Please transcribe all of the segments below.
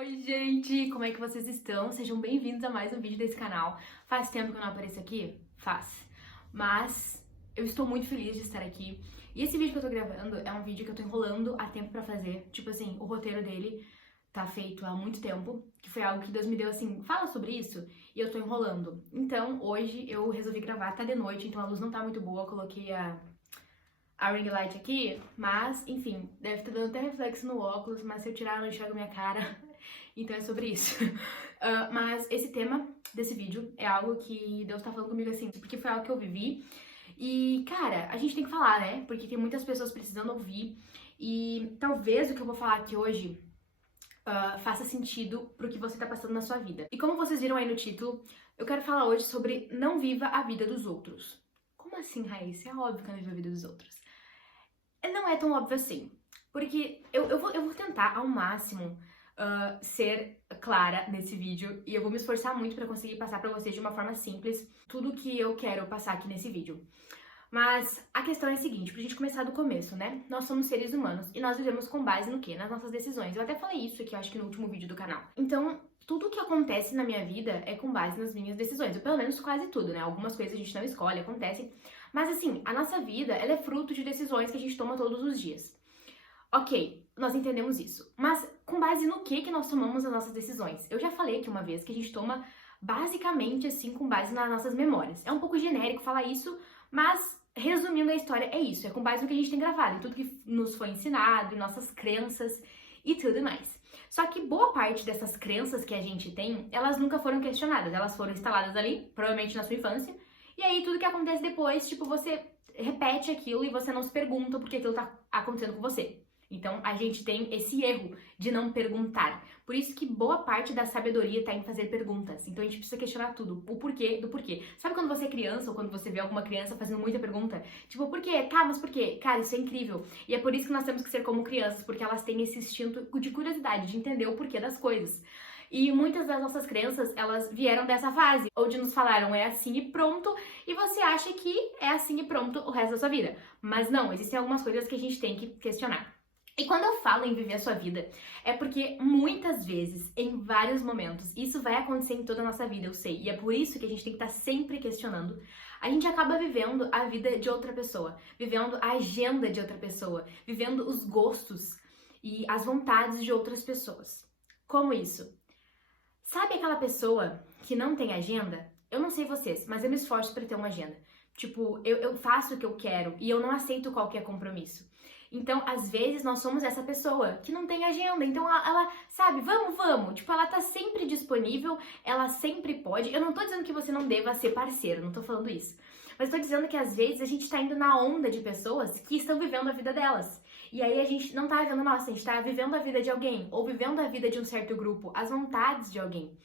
Oi, gente! Como é que vocês estão? Sejam bem-vindos a mais um vídeo desse canal. Faz tempo que eu não apareço aqui? Faz. Mas eu estou muito feliz de estar aqui. E esse vídeo que eu tô gravando é um vídeo que eu tô enrolando há tempo pra fazer. Tipo assim, o roteiro dele tá feito há muito tempo, que foi algo que Deus me deu assim, fala sobre isso, e eu tô enrolando. Então, hoje eu resolvi gravar, tá de noite, então a luz não tá muito boa, eu coloquei a ring light aqui, mas, enfim, deve estar dando até reflexo no óculos, mas se eu tirar, eu não enxergo minha cara, então é sobre isso. Mas esse tema desse vídeo é algo que Deus tá falando comigo assim, porque foi algo que eu vivi, e, cara, a gente tem que falar, né, porque tem muitas pessoas precisando ouvir, e talvez o que eu vou falar aqui hoje faça sentido pro que você tá passando na sua vida. E como vocês viram aí no título, eu quero falar hoje sobre não viva a vida dos outros. Como assim, Raíssa? É óbvio que eu não vivo a vida dos outros. Não é tão óbvio assim, porque eu vou tentar ao máximo ser clara nesse vídeo e eu vou me esforçar muito pra conseguir passar pra vocês de uma forma simples tudo que eu quero passar aqui nesse vídeo. Mas a questão é a seguinte, pra gente começar do começo, né? Nós somos seres humanos e nós vivemos com base no quê? Nas nossas decisões. Eu até falei isso aqui, eu acho que no último vídeo do canal. Então, tudo que acontece na minha vida é com base nas minhas decisões, ou pelo menos quase tudo, né? Algumas coisas a gente não escolhe, acontecem. Mas assim, a nossa vida, ela é fruto de decisões que a gente toma todos os dias. Ok, nós entendemos isso. Mas com base no que nós tomamos as nossas decisões? Eu já falei aqui uma vez que a gente toma basicamente assim com base nas nossas memórias. É um pouco genérico falar isso, mas resumindo a história, é isso. É com base no que a gente tem gravado, em tudo que nos foi ensinado, em nossas crenças e tudo mais. Só que boa parte dessas crenças que a gente tem, elas nunca foram questionadas. Elas foram instaladas ali, provavelmente na sua infância. E aí tudo que acontece depois, tipo, você repete aquilo e você não se pergunta por que aquilo tá acontecendo com você. Então, a gente tem esse erro de não perguntar. Por isso que boa parte da sabedoria tá em fazer perguntas. Então, a gente precisa questionar tudo. O porquê do porquê. Sabe quando você é criança ou quando você vê alguma criança fazendo muita pergunta? Tipo, por quê? Tá, mas por quê? Cara, isso é incrível. E é por isso que nós temos que ser como crianças, porque elas têm esse instinto de curiosidade, de entender o porquê das coisas. E muitas das nossas crenças, elas vieram dessa fase, onde nos falaram é assim e pronto, e você acha que é assim e pronto o resto da sua vida. Mas não, existem algumas coisas que a gente tem que questionar. E quando eu falo em viver a sua vida, é porque muitas vezes, em vários momentos, isso vai acontecer em toda a nossa vida, eu sei. E é por isso que a gente tem que estar sempre questionando. A gente acaba vivendo a vida de outra pessoa, vivendo a agenda de outra pessoa, vivendo os gostos e as vontades de outras pessoas. Como isso? Sabe aquela pessoa que não tem agenda? Eu não sei vocês, mas eu me esforço para ter uma agenda. Tipo, eu faço o que eu quero e eu não aceito qualquer compromisso. Então, às vezes, nós somos essa pessoa que não tem agenda. Então, ela sabe, vamos. Tipo, ela tá sempre disponível, ela sempre pode. Eu não tô dizendo que você não deva ser parceiro, não tô falando isso. Mas tô dizendo que, às vezes, a gente tá indo na onda de pessoas que estão vivendo a vida delas. E aí, a gente não tá vivendo a nossa, a gente tá vivendo a vida de alguém. Ou vivendo a vida de um certo grupo, as vontades de alguém.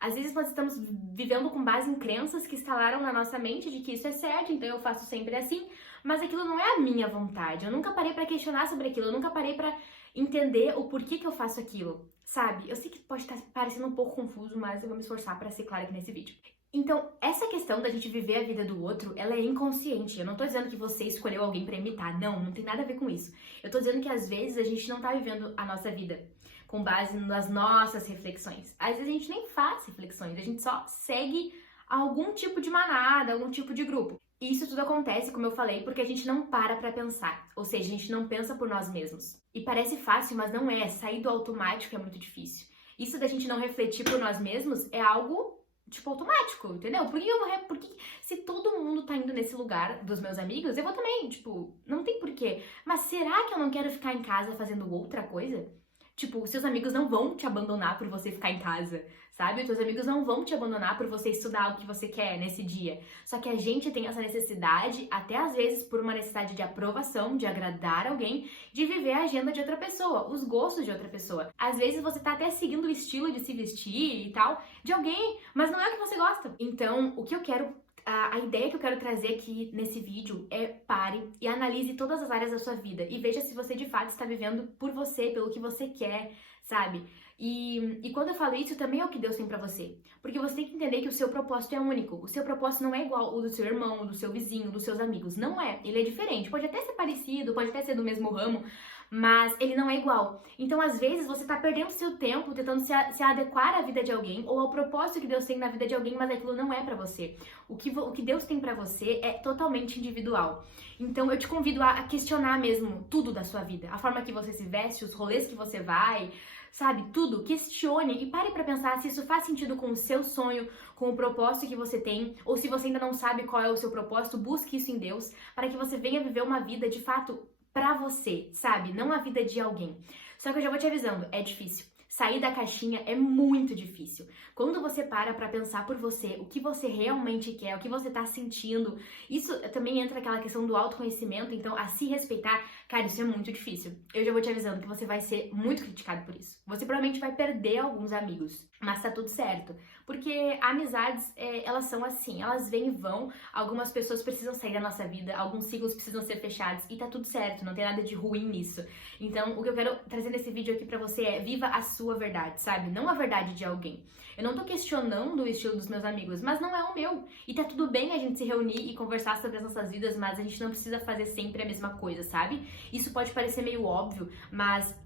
Às vezes nós estamos vivendo com base em crenças que instalaram na nossa mente de que isso é certo, então eu faço sempre assim, mas aquilo não é a minha vontade. Eu nunca parei pra questionar sobre aquilo, eu nunca parei pra entender o porquê que eu faço aquilo, sabe? Eu sei que pode estar parecendo um pouco confuso, mas eu vou me esforçar pra ser clara aqui nesse vídeo. Então, essa questão da gente viver a vida do outro, ela é inconsciente. Eu não tô dizendo que você escolheu alguém pra imitar, não tem nada a ver com isso. Eu tô dizendo que às vezes a gente não tá vivendo a nossa vida com base nas nossas reflexões. Às vezes a gente nem faz reflexões, a gente só segue algum tipo de manada, algum tipo de grupo. E isso tudo acontece, como eu falei, porque a gente não para pra pensar, ou seja, a gente não pensa por nós mesmos. E parece fácil, mas não é. Sair do automático é muito difícil. Isso da gente não refletir por nós mesmos é algo, tipo, automático, entendeu? Porque se todo mundo tá indo nesse lugar dos meus amigos, eu vou também, tipo, não tem porquê. Mas será que eu não quero ficar em casa fazendo outra coisa? Tipo, seus amigos não vão te abandonar por você ficar em casa, sabe? Os seus amigos não vão te abandonar por você estudar o que você quer nesse dia. Só que a gente tem essa necessidade, até às vezes por uma necessidade de aprovação, de agradar alguém, de viver a agenda de outra pessoa, os gostos de outra pessoa. Às vezes você tá até seguindo o estilo de se vestir e tal de alguém, mas não é o que você gosta. Então, o que eu quero a ideia que eu quero trazer aqui nesse vídeo é pare e analise todas as áreas da sua vida e veja se você de fato está vivendo por você, pelo que você quer, sabe? E quando eu falo isso, também é o que Deus tem pra você. Porque você tem que entender que o seu propósito é único. O seu propósito não é igual ao do seu irmão, do seu vizinho, dos seus amigos. Não é. Ele é diferente. Pode até ser parecido, pode até ser do mesmo ramo, mas ele não é igual. Então, às vezes, você tá perdendo seu tempo tentando se adequar à vida de alguém ou ao propósito que Deus tem na vida de alguém, mas aquilo não é pra você. O que Deus tem pra você é totalmente individual. Então, eu te convido a questionar mesmo tudo da sua vida. A forma que você se veste, os rolês que você vai, sabe? Tudo. Questione e pare pra pensar se isso faz sentido com o seu sonho, com o propósito que você tem, ou se você ainda não sabe qual é o seu propósito, busque isso em Deus, para que você venha viver uma vida de fato pra você, sabe? Não a vida de alguém. Só que eu já vou te avisando, é difícil. Sair da caixinha é muito difícil. Quando você para pra pensar por você, o que você realmente quer, o que você tá sentindo, isso também entra aquela questão do autoconhecimento, então a se respeitar, cara, isso é muito difícil. Eu já vou te avisando que você vai ser muito criticado por isso. Você provavelmente vai perder alguns amigos, mas tá tudo certo. Porque amizades, elas são assim, elas vêm e vão, algumas pessoas precisam sair da nossa vida, alguns ciclos precisam ser fechados e tá tudo certo, não tem nada de ruim nisso. Então, o que eu quero trazer nesse vídeo aqui pra você é viva a sua verdade, sabe? Não a verdade de alguém. Eu não tô questionando o estilo dos meus amigos, mas não é o meu. E tá tudo bem a gente se reunir e conversar sobre as nossas vidas, mas a gente não precisa fazer sempre a mesma coisa, sabe? Isso pode parecer meio óbvio, mas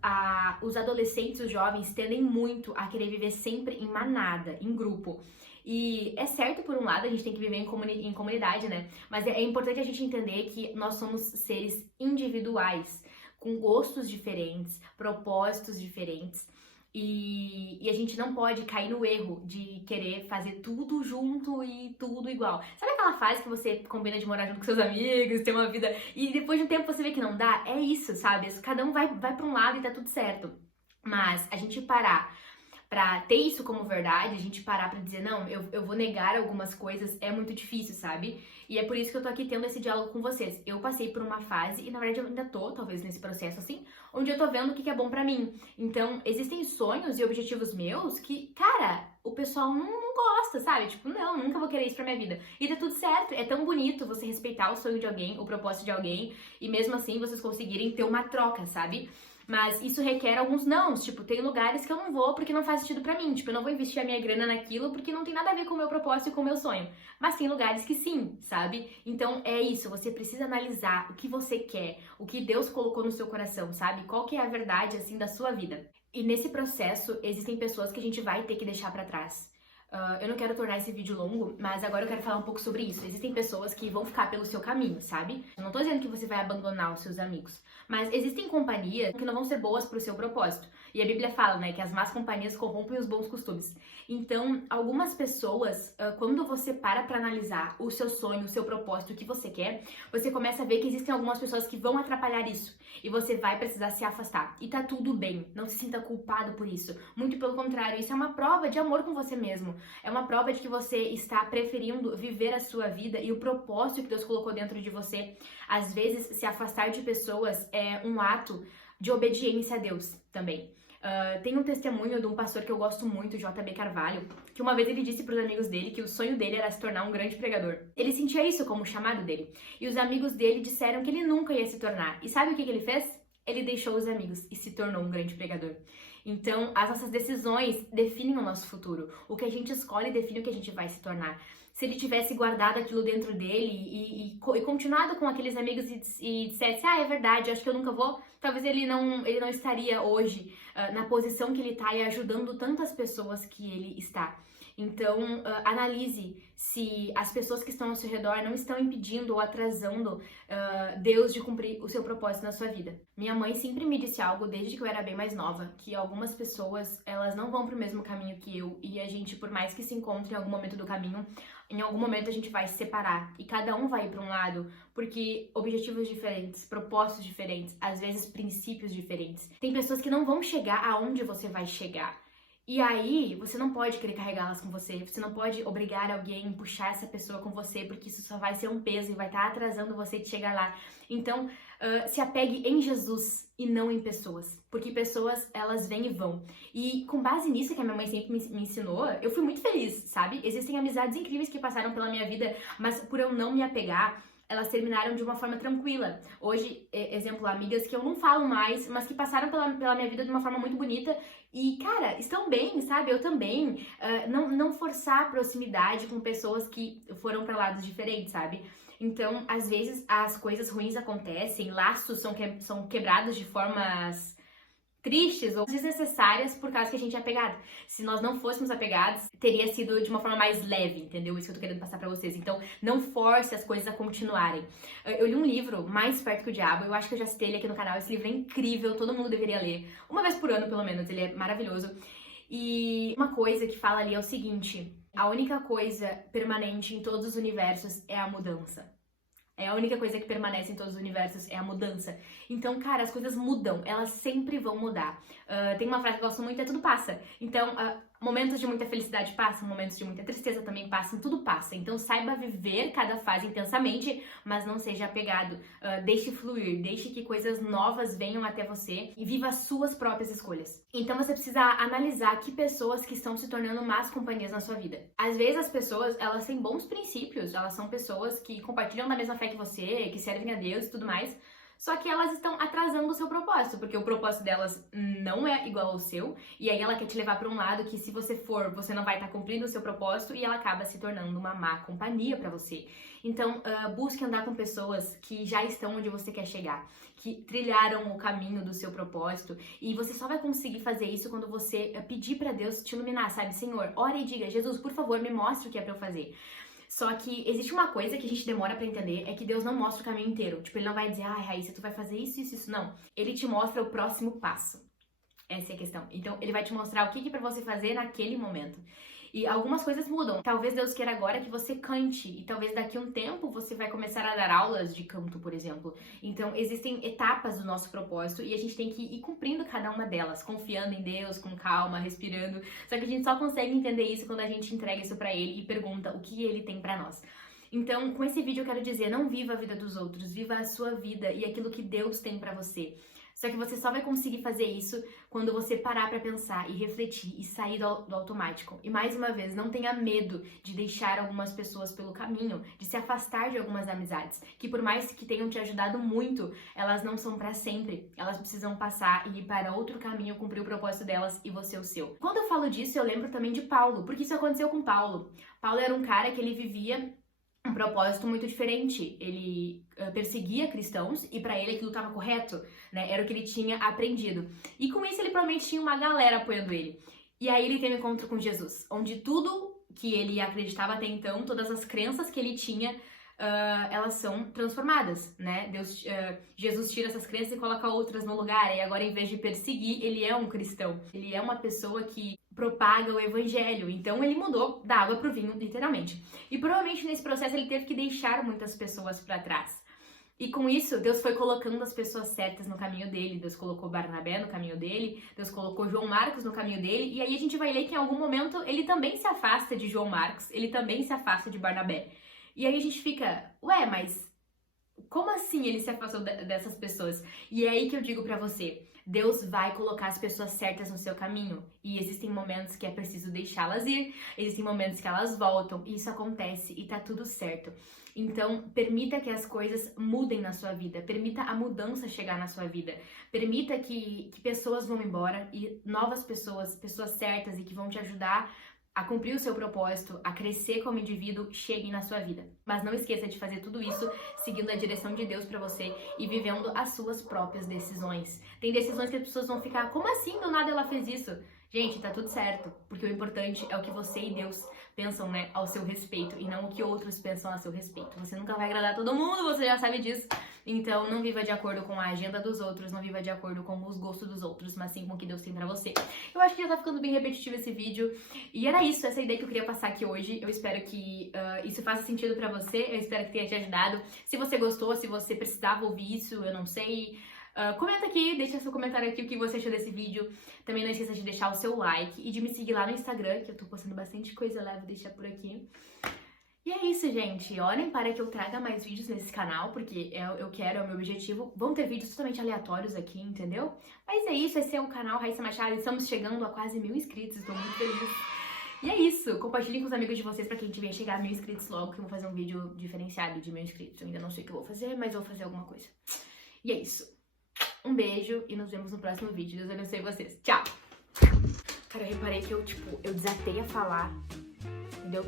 os adolescentes, os jovens, tendem muito a querer viver sempre em manada, em grupo. E é certo, por um lado, a gente tem que viver em comunidade, né? Mas é importante a gente entender que nós somos seres individuais, com gostos diferentes, propósitos diferentes. E a gente não pode cair no erro de querer fazer tudo junto e tudo igual. Sabe aquela fase que você combina de morar junto com seus amigos, ter uma vida, e depois de um tempo você vê que não dá? É isso, sabe? Cada um vai pra um lado e tá tudo certo. Mas a gente parar pra ter isso como verdade, a gente parar pra dizer, não, eu vou negar algumas coisas, é muito difícil, sabe? E é por isso que eu tô aqui tendo esse diálogo com vocês. Eu passei por uma fase, e na verdade eu ainda tô, talvez, nesse processo assim, onde eu tô vendo o que é bom pra mim. Então, existem sonhos e objetivos meus que, cara, o pessoal não gosta, sabe? Tipo, não, nunca vou querer isso pra minha vida. E tá tudo certo, é tão bonito você respeitar o sonho de alguém, o propósito de alguém, e mesmo assim vocês conseguirem ter uma troca, sabe? Mas isso requer alguns nãos, tipo, tem lugares que eu não vou porque não faz sentido pra mim, tipo, eu não vou investir a minha grana naquilo porque não tem nada a ver com o meu propósito e com o meu sonho. Mas tem lugares que sim, sabe? Então é isso, você precisa analisar o que você quer, o que Deus colocou no seu coração, sabe? Qual que é a verdade, assim, da sua vida. E nesse processo, existem pessoas que a gente vai ter que deixar pra trás. Eu não quero tornar esse vídeo longo, mas agora eu quero falar um pouco sobre isso. Existem pessoas que vão ficar pelo seu caminho, sabe? Eu não tô dizendo que você vai abandonar os seus amigos, mas existem companhias que não vão ser boas pro seu propósito. E a Bíblia fala, né, que as más companhias corrompem os bons costumes. Então, algumas pessoas, quando você para pra analisar o seu sonho, o seu propósito, o que você quer, você começa a ver que existem algumas pessoas que vão atrapalhar isso. E você vai precisar se afastar. E tá tudo bem, não se sinta culpado por isso. Muito pelo contrário, isso é uma prova de amor com você mesmo. É uma prova de que você está preferindo viver a sua vida e o propósito que Deus colocou dentro de você. Às vezes, se afastar de pessoas é um ato de obediência a Deus também. Tem um testemunho de um pastor que eu gosto muito, J.B. Carvalho, que uma vez ele disse para os amigos dele que o sonho dele era se tornar um grande pregador. Ele sentia isso como o chamado dele. E os amigos dele disseram que ele nunca ia se tornar. E sabe o que ele fez? Ele deixou os amigos e se tornou um grande pregador. Então, as nossas decisões definem o nosso futuro. O que a gente escolhe define o que a gente vai se tornar. Se ele tivesse guardado aquilo dentro dele e continuado com aqueles amigos e dissesse, é verdade, acho que eu nunca vou, talvez ele não estaria hoje na posição que ele está e ajudando tantas pessoas que ele está. Então, analise se as pessoas que estão ao seu redor não estão impedindo ou atrasando Deus de cumprir o seu propósito na sua vida. Minha mãe sempre me disse algo desde que eu era bem mais nova, que algumas pessoas, elas não vão pro mesmo caminho que eu, e a gente, por mais que se encontre em algum momento do caminho, em algum momento a gente vai se separar, e cada um vai para um lado, porque objetivos diferentes, propósitos diferentes, às vezes princípios diferentes. Tem pessoas que não vão chegar aonde você vai chegar. E aí, você não pode querer carregá-las com você não pode obrigar alguém a puxar essa pessoa com você, porque isso só vai ser um peso e vai estar atrasando você de chegar lá. Então, se apegue em Jesus e não em pessoas, porque pessoas, elas vêm e vão. E com base nisso que a minha mãe sempre me ensinou, eu fui muito feliz, sabe? Existem amizades incríveis que passaram pela minha vida, mas por eu não me apegar, elas terminaram de uma forma tranquila. Hoje, exemplo, amigas que eu não falo mais, mas que passaram pela minha vida de uma forma muito bonita e, cara, estão bem, sabe? Eu também. Não forçar a proximidade com pessoas que foram pra lados diferentes, sabe? Então, às vezes, as coisas ruins acontecem, laços são quebrados de formas tristes ou desnecessárias por causa que a gente é apegado. Se nós não fôssemos apegados, teria sido de uma forma mais leve, entendeu? Isso que eu tô querendo passar pra vocês. Então, não force as coisas a continuarem. Eu li um livro, Mais Perto que o Diabo, eu acho que eu já citei ele aqui no canal. Esse livro é incrível, todo mundo deveria ler. Uma vez por ano, pelo menos, ele é maravilhoso. E uma coisa que fala ali é o seguinte: a única coisa permanente em todos os universos é a mudança. É a única coisa que permanece em todos os universos é a mudança. Então, cara, as coisas mudam, elas sempre vão mudar. Tem uma frase que eu gosto muito, é tudo passa. Então, momentos de muita felicidade passam, momentos de muita tristeza também passam, tudo passa. Então, saiba viver cada fase intensamente, mas não seja apegado. Deixe fluir, deixe que coisas novas venham até você e viva as suas próprias escolhas. Então, você precisa analisar que pessoas que estão se tornando más companhias na sua vida. Às vezes, as pessoas, elas têm bons princípios, elas são pessoas que compartilham da mesma fé que você, que servem a Deus e tudo mais, só que elas estão atrasando o seu propósito, porque o propósito delas não é igual ao seu, e aí ela quer te levar para um lado que se você for, você não vai estar cumprindo o seu propósito, e ela acaba se tornando uma má companhia para você. Então, busque andar com pessoas que já estão onde você quer chegar, que trilharam o caminho do seu propósito, e você só vai conseguir fazer isso quando você pedir para Deus te iluminar, sabe? Senhor, ore e diga: Jesus, por favor, me mostre o que é para eu fazer. Só que existe uma coisa que a gente demora pra entender, é que Deus não mostra o caminho inteiro. Tipo, Ele não vai dizer: ai, Raíssa, tu vai fazer isso, isso, isso. Não. Ele te mostra o próximo passo. Essa é a questão. Então, Ele vai te mostrar o que é pra você fazer naquele momento. E algumas coisas mudam. Talvez Deus queira agora que você cante. E talvez daqui a um tempo você vai começar a dar aulas de canto, por exemplo. Então, existem etapas do nosso propósito e a gente tem que ir cumprindo cada uma delas, confiando em Deus, com calma, respirando. Só que a gente só consegue entender isso quando a gente entrega isso pra Ele e pergunta o que Ele tem pra nós. Então, com esse vídeo eu quero dizer: não viva a vida dos outros, viva a sua vida e aquilo que Deus tem pra você. Só que você só vai conseguir fazer isso quando você parar pra pensar e refletir e sair do automático. E mais uma vez, não tenha medo de deixar algumas pessoas pelo caminho, de se afastar de algumas amizades, que por mais que tenham te ajudado muito, elas não são pra sempre. Elas precisam passar e ir para outro caminho, cumprir o propósito delas e você o seu. Quando eu falo disso, eu lembro também de Paulo, porque isso aconteceu com Paulo. Paulo era um cara que ele vivia um propósito muito diferente. Ele perseguia cristãos e pra ele aquilo estava correto, né? Era o que ele tinha aprendido. E com isso ele provavelmente tinha uma galera apoiando ele. E aí ele tem um encontro com Jesus, onde tudo que ele acreditava até então, todas as crenças que ele tinha, elas são transformadas, né? Jesus tira essas crenças e coloca outras no lugar. E agora, em vez de perseguir, ele é um cristão. Ele é uma pessoa que propaga o evangelho. Então ele mudou da água pro vinho, literalmente. E provavelmente nesse processo ele teve que deixar muitas pessoas para trás. E com isso, Deus foi colocando as pessoas certas no caminho dele. Deus colocou Barnabé no caminho dele, Deus colocou João Marcos no caminho dele. E aí a gente vai ler que em algum momento ele também se afasta de João Marcos, ele também se afasta de Barnabé. E aí a gente fica: ué, mas como assim ele se afastou dessas pessoas? E é aí que eu digo pra você: Deus vai colocar as pessoas certas no seu caminho. E existem momentos que é preciso deixá-las ir, existem momentos que elas voltam, e isso acontece e tá tudo certo. Então, permita que as coisas mudem na sua vida, permita a mudança chegar na sua vida, permita que pessoas vão embora e novas pessoas, pessoas certas e que vão te ajudar a cumprir o seu propósito, a crescer como indivíduo, cheguem na sua vida. Mas não esqueça de fazer tudo isso seguindo a direção de Deus pra você e vivendo as suas próprias decisões. Tem decisões que as pessoas vão ficar: como assim do nada ela fez isso? Gente, tá tudo certo, porque o importante é o que você e Deus pensam, né, ao seu respeito, e não o que outros pensam a seu respeito. Você nunca vai agradar todo mundo, você já sabe disso. Então, não viva de acordo com a agenda dos outros, não viva de acordo com os gostos dos outros, mas sim com o que Deus tem pra você. Eu acho que já tá ficando bem repetitivo esse vídeo, e era isso, essa ideia que eu queria passar aqui hoje. Eu espero que isso faça sentido pra você, eu espero que tenha te ajudado. Se você gostou, se você precisava ouvir isso, eu não sei, comenta aqui, deixa seu comentário aqui o que você achou desse vídeo. Também não esqueça de deixar o seu like e de me seguir lá no Instagram, que eu tô postando bastante coisa lá, vou deixar por aqui. E é isso, gente. Orem para que eu traga mais vídeos nesse canal, porque eu quero, é o meu objetivo. Vão ter vídeos totalmente aleatórios aqui, entendeu? Mas é isso, esse é o canal Raíssa Machado. Estamos chegando a quase 1000 inscritos, estou muito feliz. E é isso, compartilhem com os amigos de vocês pra que a gente venha chegar a 1000 inscritos logo, que eu vou fazer um vídeo diferenciado de 1000 inscritos. Eu ainda não sei o que eu vou fazer, mas eu vou fazer alguma coisa. E é isso. Um beijo e nos vemos no próximo vídeo. Deus abençoe vocês. Tchau! Cara, eu reparei que eu desatei a falar, entendeu?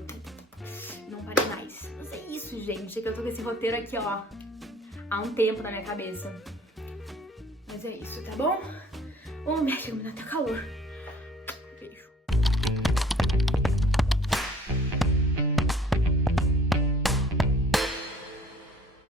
Não parei mais. Mas é isso, gente. É que eu tô com esse roteiro aqui, ó, há um tempo na minha cabeça. Mas é isso, tá bom? Chega, me dá até calor.